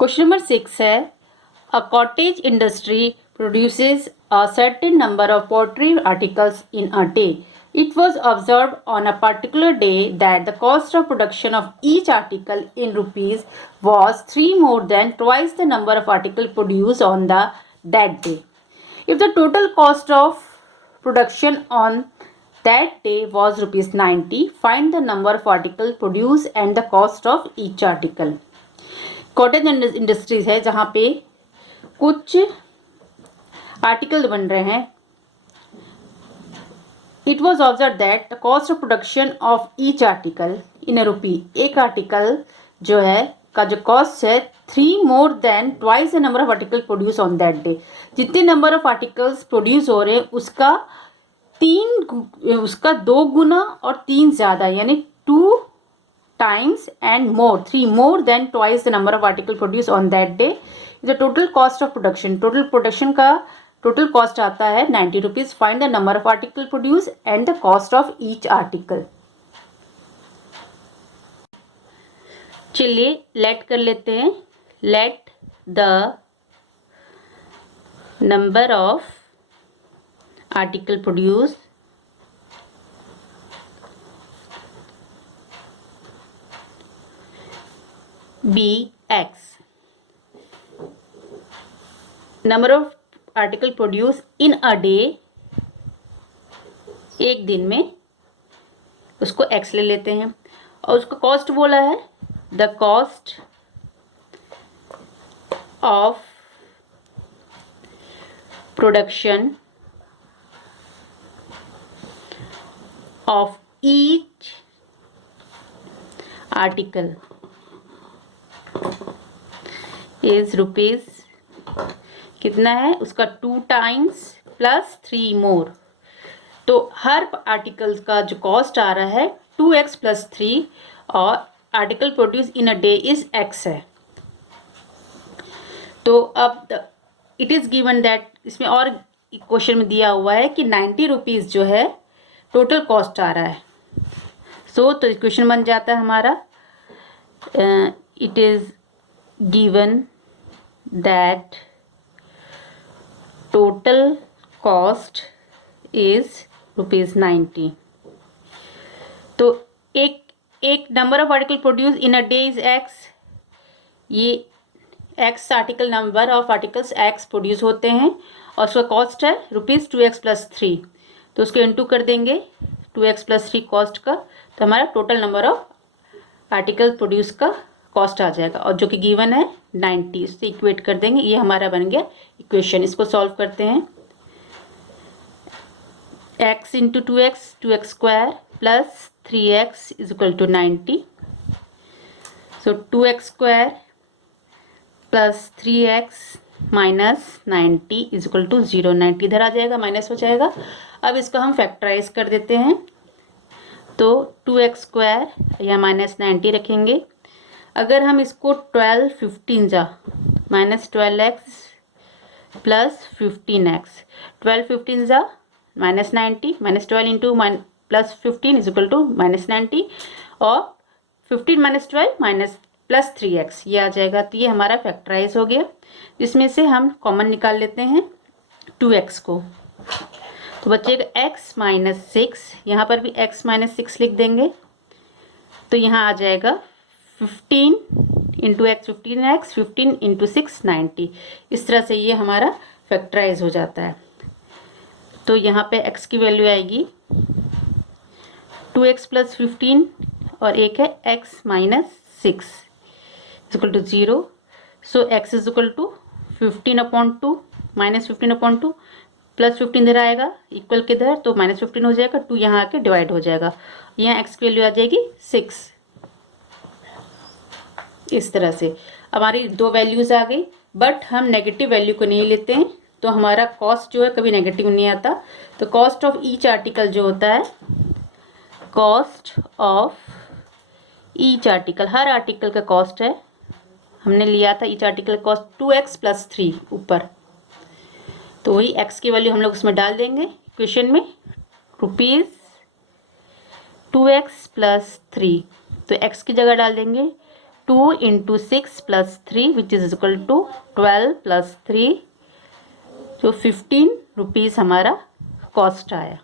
Question number 6 है a cottage industry produces a certain number of pottery articles in a day. It was observed on a particular day that the cost of production of each article in rupees was 3 more than twice the number of articles produced on that day. If the total cost of production on that day was rupees 90, find the number of articles produced and the cost of each article. Cottage industries है जहाँ पे कुछ article बन रहे हैं. It was observe that the cost of production of each article in a rupee. एक आर्टिकल जो है का जो कॉस्ट है 3 more than twice the number of article produce on that day. जितने नंबर ऑफ आर्टिकल्स प्रोड्यूस हो रहे हैं उसका 2 गुना और 3 ज़्यादा, यानी 2 times and more 3 more than twice the number of article produced on that day is the total cost of production. total production का total cost आता है 90 rupees. find the number of article produced and the cost of each article. चलिए let कर लेते हैं. let the number of article produced be x. number of article produced in a day, एक दिन में, उसको x ले लेते हैं और उसका कॉस्ट बोला है the cost of production of each article is rupees. कितना है उसका 2 टाइम्स प्लस 3 मोर. तो हर आर्टिकल का जो कॉस्ट आ रहा है 2x प्लस 3 और article produce in a day is x है. तो अब इट इज़ गिवन दैट, इसमें और क्वेश्चन में दिया हुआ है कि 90 रुपीज़ जो है टोटल कॉस्ट आ रहा है. तो क्वेश्चन बन जाता है हमारा it is given that total cost is rupees 90. तो एक number of article produce in a day is x. ये x article number of articles x produce होते हैं और उसका कॉस्ट है रुपीज़ 2x प्लस 3. तो उसको इंटू कर देंगे 2x प्लस 3 कॉस्ट का, तो हमारा total number of article produce का कॉस्ट आ जाएगा और जो कि गिवन है 90. इससे इक्वेट कर देंगे. ये हमारा बन गया इक्वेशन. इसको सॉल्व करते हैं. x into 2x square plus 3x is equal to 90. So 2x square plus 3x minus 90 is equal to 0. 90 इधर आ जाएगा, माइनस हो जाएगा. अब इसको हम फैक्टराइज कर देते हैं. तो 2x स्क्वायर या माइनस 90 रखेंगे. अगर हम इसको 12 15 जा माइनस 12x प्लस 15x, 12 15 जा minus 90, minus 12 into plus 15 is equal to minus 90 और 15 माइनस 12 माइनस प्लस 3x ये आ जाएगा. तो ये हमारा फैक्टराइज हो गया. इसमें से हम कॉमन निकाल लेते हैं 2x को. तो बचेगा x माइनस 6. यहाँ पर भी x माइनस 6 लिख देंगे. तो यहाँ आ जाएगा 15 इंटू एक्स 15x 15 इंटू 6 90. इस तरह से ये हमारा फैक्टराइज हो जाता है. तो यहाँ पे x की वैल्यू आएगी 2x प्लस 15 और एक है x minus 6 equal to 0. So x is equal to 15/2 minus 15/2 plus 15 इधर आएगा इक्वल के इधर, तो माइनस 15 हो जाएगा. 2 यहाँ आके डिवाइड हो जाएगा. यहाँ x की वैल्यू आ जाएगी 6. इस तरह से हमारी 2 वैल्यूज़ आ गई. बट हम नेगेटिव वैल्यू को नहीं लेते हैं, तो हमारा कॉस्ट जो है कभी नेगेटिव नहीं आता. तो कॉस्ट ऑफ ईच आर्टिकल जो होता है, cost of each article, her article का कॉस्ट है. हमने लिया था each article cost 2x plus 3 ऊपर. तो वही x की वैल्यू हम लोग उसमें डाल देंगे क्वेश्चन में, रुपीज़ 2x प्लस 3. तो x की जगह डाल देंगे 2 into 6 plus 3 which is equal to 12 plus 3, जो 15 रुपीज़ हमारा कॉस्ट आया।